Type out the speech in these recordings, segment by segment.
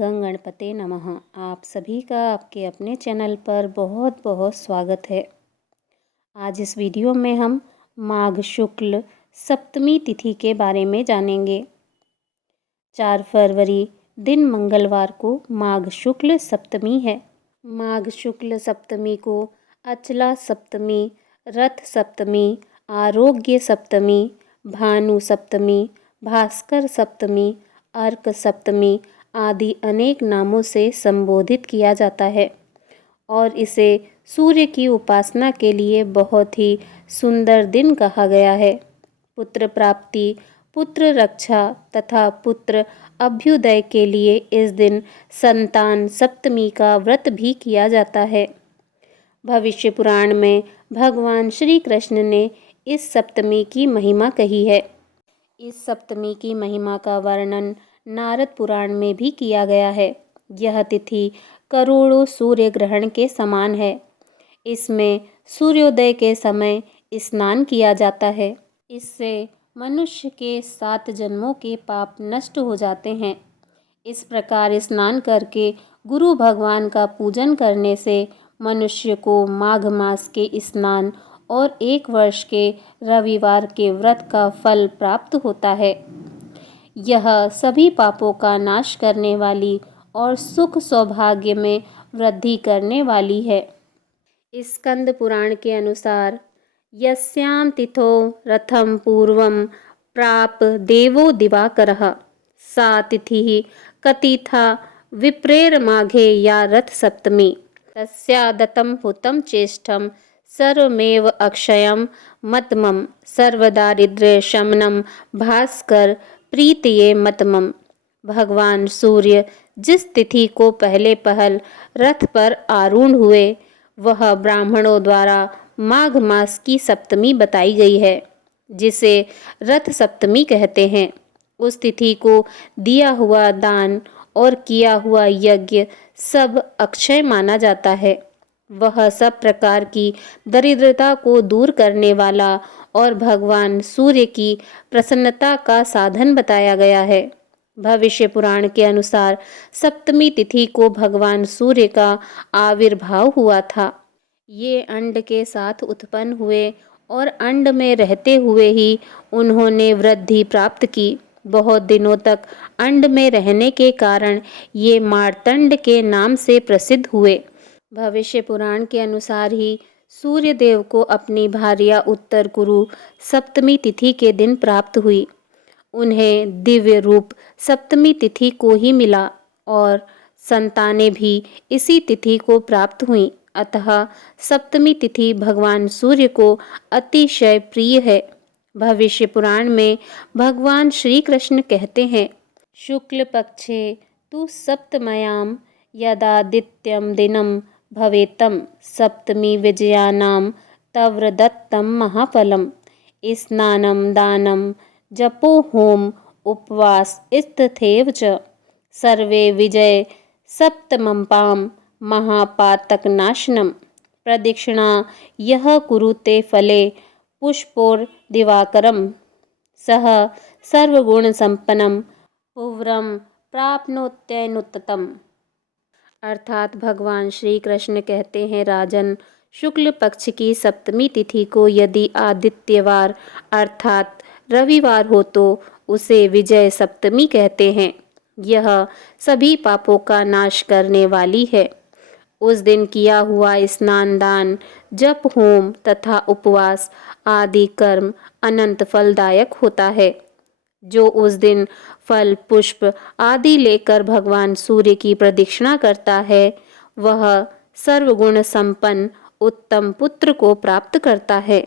गंग गणपते नमः। आप सभी का आपके अपने चैनल पर बहुत बहुत स्वागत है। आज इस वीडियो में हम माघ शुक्ल सप्तमी तिथि के बारे में जानेंगे। 4 फरवरी दिन मंगलवार को माघ शुक्ल सप्तमी है। माघ शुक्ल सप्तमी को अचला सप्तमी, रथ सप्तमी, आरोग्य सप्तमी, भानु सप्तमी, भास्कर सप्तमी, अर्क सप्तमी आदि अनेक नामों से संबोधित किया जाता है और इसे सूर्य की उपासना के लिए बहुत ही सुंदर दिन कहा गया है। पुत्र प्राप्ति, पुत्र रक्षा तथा पुत्र अभ्युदय के लिए इस दिन संतान सप्तमी का व्रत भी किया जाता है। भविष्य पुराण में भगवान श्री कृष्ण ने इस सप्तमी की महिमा कही है। इस सप्तमी की महिमा का वर्णन नारद पुराण में भी किया गया है। यह तिथि करोड़ों सूर्य ग्रहण के समान है। इसमें सूर्योदय के समय स्नान किया जाता है। इससे मनुष्य के 7 जन्मों के पाप नष्ट हो जाते हैं। इस प्रकार स्नान करके गुरु भगवान का पूजन करने से मनुष्य को माघ मास के स्नान और 1 वर्ष के रविवार के व्रत का फल प्राप्त होता है। यह सभी पापों का नाश करने वाली और सुख सौभाग्य में वृद्धि करने वाली है। स्कंद पुराण के अनुसार यस्यां तिथौ रथम पूर्वं प्राप देवो दिवाकरः सा तिथि कथिता विप्रेर माघे या रथ सप्तमी तस्यादतं हुतं चेष्टं सर्वमेव अक्षयं मतमं सर्वदारिद्र्य शमनं भास्कर प्रीतिये मतमम। भगवान सूर्य जिस तिथि को पहले पहल रथ पर आरूढ़ हुए वह ब्राह्मणों द्वारा माघ मास की सप्तमी बताई गई है, जिसे रथ सप्तमी कहते हैं। उस तिथि को दिया हुआ दान और किया हुआ यज्ञ सब अक्षय माना जाता है। वह सब प्रकार की दरिद्रता को दूर करने वाला और भगवान सूर्य की प्रसन्नता का साधन बताया गया है। भविष्य पुराण के अनुसार सप्तमी तिथि को भगवान सूर्य का आविर्भाव हुआ था। ये अंड के साथ उत्पन्न हुए और अंड में रहते हुए ही उन्होंने वृद्धि प्राप्त की। बहुत दिनों तक अंड में रहने के कारण ये मार्तंड के नाम से प्रसिद्ध हुए। भविष्य पुराण के अनुसार ही सूर्य देव को अपनी भार्या उत्तर कुरु सप्तमी तिथि के दिन प्राप्त हुई। उन्हें दिव्य रूप सप्तमी तिथि को ही मिला और संतानें भी इसी तिथि को प्राप्त हुईं। अतः सप्तमी तिथि भगवान सूर्य को अतिशय प्रिय है। भविष्य पुराण में भगवान श्री कृष्ण कहते हैं, शुक्ल पक्षे तु सप्तम्यां यदादित्यं दिनं भवेतं सप्तमी विजयानां तव्रदत्तं महाफलम् स्नानं दानं जपो होम उपवास तथैव च सर्वे विजय सप्तमपां महापातकनाशनम् प्रदक्षिणा यः कुरुते फले पुष्पोर दिवाकरम सह सर्वगुणसम्पन्नं पुवरं प्राप्नोत्यनुत्तम। अर्थात भगवान श्री कृष्ण कहते हैं, राजन, शुक्ल पक्ष की सप्तमी तिथि को यदि आदित्यवार अर्थात रविवार हो तो उसे विजय सप्तमी कहते हैं। यह सभी पापों का नाश करने वाली है। उस दिन किया हुआ स्नान, दान, जप, होम तथा उपवास आदि कर्म अनंत फलदायक होता है। जो उस दिन फल पुष्प आदि लेकर भगवान सूर्य की प्रदक्षिणा करता है वह सर्वगुण संपन्न उत्तम पुत्र को प्राप्त करता है।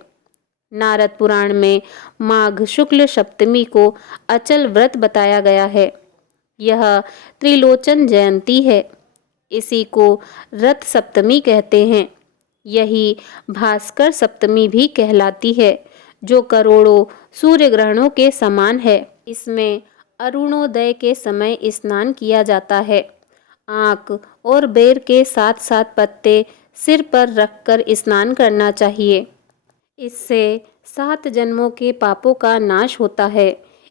नारद पुराण में माघ शुक्ल सप्तमी को अचल व्रत बताया गया है। यह त्रिलोचन जयंती है। इसी को रथ सप्तमी कहते हैं। यही भास्कर सप्तमी भी कहलाती है, जो करोड़ों सूर्य ग्रहणों के समान है। इसमें अरुणोदय के समय स्नान किया जाता है। आँख और बेर के 7 पत्ते सिर पर रखकर स्नान करना चाहिए। इससे 7 जन्मों के पापों का नाश होता है।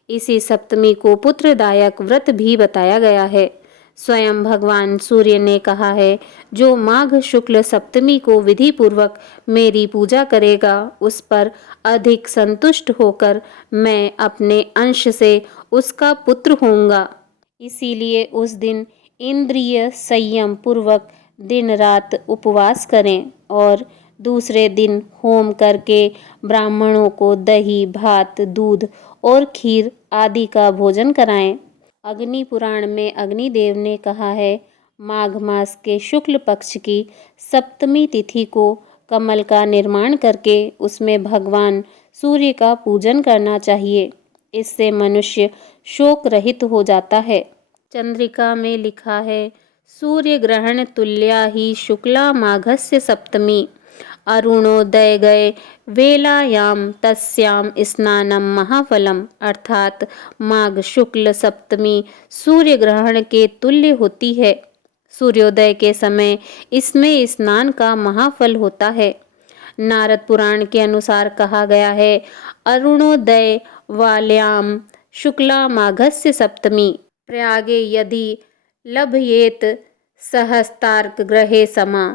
इसी सप्तमी को पुत्रदायक व्रत भी बताया गया है। स्वयं भगवान सूर्य ने कहा है, जो माघ शुक्ल सप्तमी को विधि पूर्वक मेरी पूजा करेगा, उस पर अधिक संतुष्ट होकर मैं अपने अंश से उसका पुत्र होऊंगा। इसीलिए उस दिन इंद्रिय संयम पूर्वक दिन रात उपवास करें और दूसरे दिन होम करके ब्राह्मणों को दही, भात, दूध और खीर आदि का भोजन कराएं। अग्नि पुराण में अग्निदेव ने कहा है, माघ मास के शुक्ल पक्ष की सप्तमी तिथि को कमल का निर्माण करके उसमें भगवान सूर्य का पूजन करना चाहिए। इससे मनुष्य शोक रहित हो जाता है। चंद्रिका में लिखा है, सूर्य ग्रहण तुल्या ही शुक्ला माघस्य सप्तमी, अरुणोदय गए वेलायाम तस्याम स्नानम महाफलम। अर्थात माघ शुक्ल सप्तमी सूर्य ग्रहण के तुल्य होती है। सूर्योदय के समय इसमें स्नान का महाफल होता है। नारद पुराण के अनुसार कहा गया है, अरुणोदय वाल्याम शुक्ला माघस्य सप्तमी प्रयागे यदि लभयेत सहस्तार्क ग्रहे समा,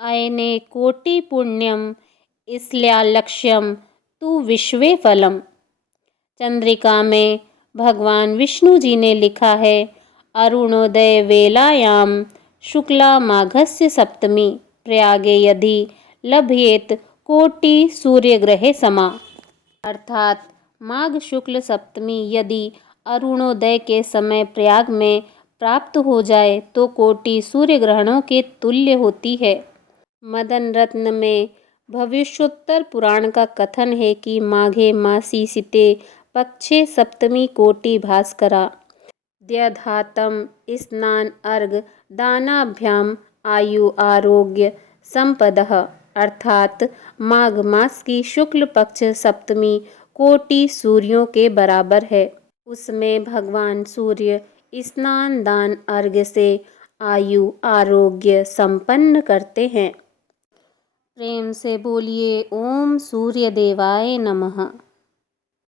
अयने कोटि पुण्यम इसल्यालक्ष्यम तु विश्वे फलम। चंद्रिका में भगवान विष्णु जी ने लिखा है, अरुणोदय वेलायाम शुक्ला माघस्य सप्तमी प्रयागे यदि लभयेत कोटि सूर्य ग्रहे समा। अर्थात माघ शुक्ल सप्तमी यदि अरुणोदय के समय प्रयाग में प्राप्त हो जाए तो कोटि सूर्य ग्रहणों के तुल्य होती है। मदन रत्न में भविष्योत्तर पुराण का कथन है कि माघे मासी सिते पक्षे सप्तमी कोटि भास्करा, द्यधातम स्नान अर्घ दानाभ्याम आयु आरोग्य संपदः। अर्थात माघ मास की शुक्ल पक्ष सप्तमी कोटि सूर्यों के बराबर है। उसमें भगवान सूर्य स्नान दान अर्घ्य से आयु आरोग्य संपन्न करते हैं। प्रेम से बोलिए ओम सूर्य देवाय नमः।